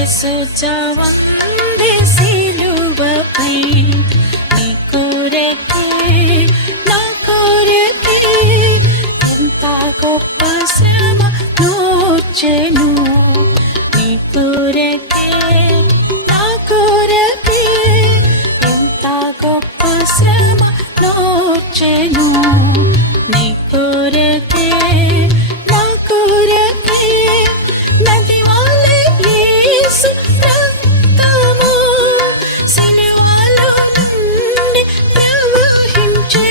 యేసు చావందే సిలువపై నీ కొరకే నా కొరకే ఎంత గొప్ప శ్రమ నోచెను నీ కొరకే నా కొరకే ఎంత గొప్ప శ్రమ నోచెను నీ కొరకే నా కొరకే నది వాలే యేసు రక్తము సిలువలో నుండి ప్రవహించే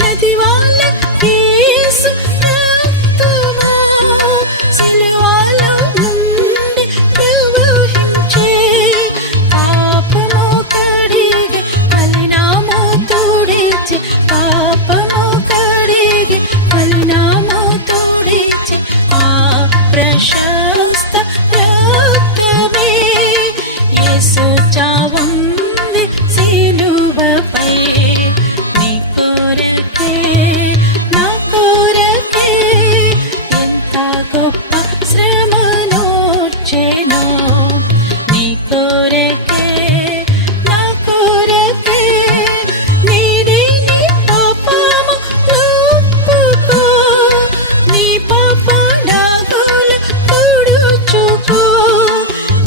నది వాలే యేసు రక్తము సిలువలో నుండి ప్రవహించే పాపము కడిగే మలినము తుడిచే పాపము కడిగే మలినము తుడిచే ఆ ప్రశస్త రక్తమే యేసు చావుంది సిలువపై నీ కొరకే నా కొరకే ఎంత గొప్ప శ్రమ నోచెను నీ కొరకే నా కొరకే నీది నీ పాపము ఒప్పుకో నీ పాప నాగులు తుడుచుకో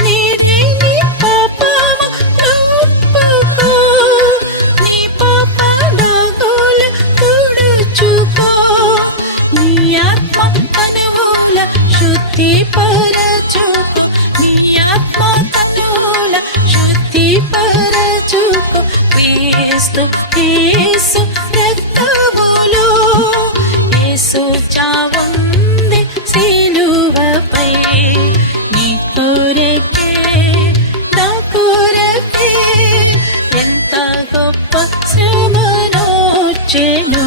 నీది నీ పాపము ఒప్పుకో నీ పాప నాగులు తుడుచుకో నీ ఆత్మ తనువుల శుద్ధిపరచుకో నీ ఆత్మ తనువుల శుద్ధిపరచుకో క్రీస్తు యేసు రక్తములో యేసు చావుంది సిలువపై నీ కొరకే నా కొరకే ఎంత గొప్ప శ్రమ నోచెను